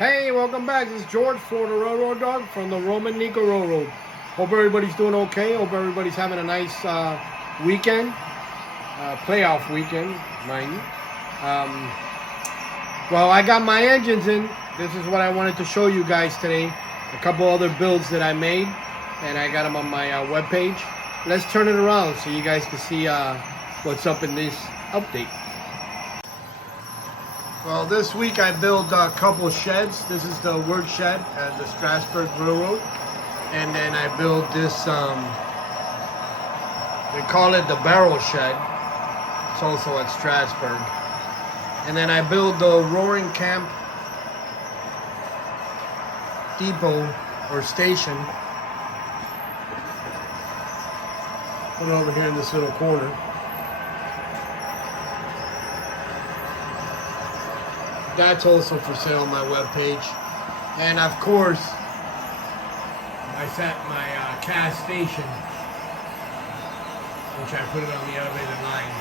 Hey, welcome back. This is George, Florida Railroad Dog from the Roman Nico Railroad. Hope everybody's doing okay. Hope everybody's having a nice weekend, playoff weekend, mind you. Well, I got my engines in. This is what I wanted to show you guys today. A couple other builds that I made, and I got them on my webpage. Let's turn it around so you guys can see what's up in this update. Well, this week I built a couple sheds. This is the work shed at the Strasburg Railroad. And then I built this, they call it the barrel shed. It's also at Strasburg. And then I built the Roaring Camp depot or station. Put it over here in this little corner. That's also for sale on my webpage. And of course, I set my cast station, which I put it on the elevated line.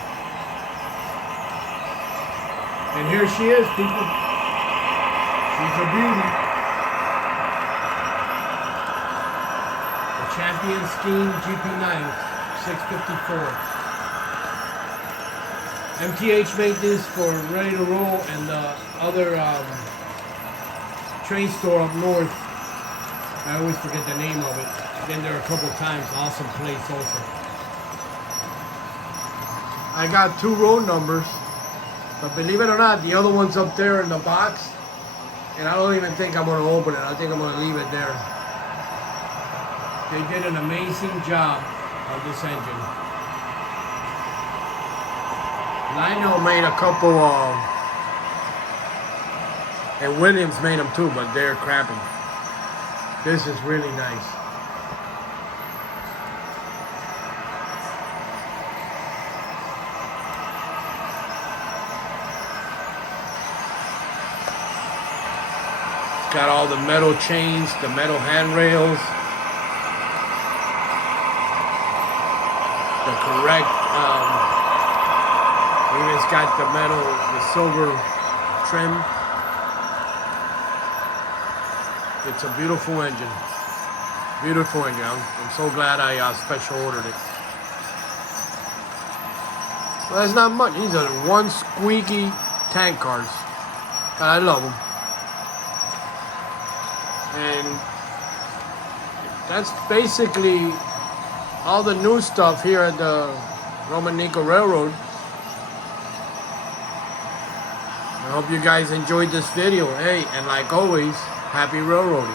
And here she is, people. She's a beauty. The Champion Scheme GP9 654. MTH made this for Ready to Roll and the other train store up north. I always forget the name of it. I've been there a couple times. Awesome place also. I got 2 road numbers, but believe it or not, the other one's up there in the box, and I don't even think I'm going to open it. I think I'm going to leave it there. They did an amazing job on this engine. Lionel made a couple, and Williams made them too, but they're crapping. This is really nice. It's got all the metal chains, the metal handrails, the correct, even it's got the metal, the silver trim. It's a beautiful engine. Beautiful engine. I'm so glad I special ordered it. Well, that's not much. These are one squeaky tank cars. I love them. And that's basically all the new stuff here at the Roman Nico Railroad. I hope you guys enjoyed this video. Hey, and like always, happy railroading.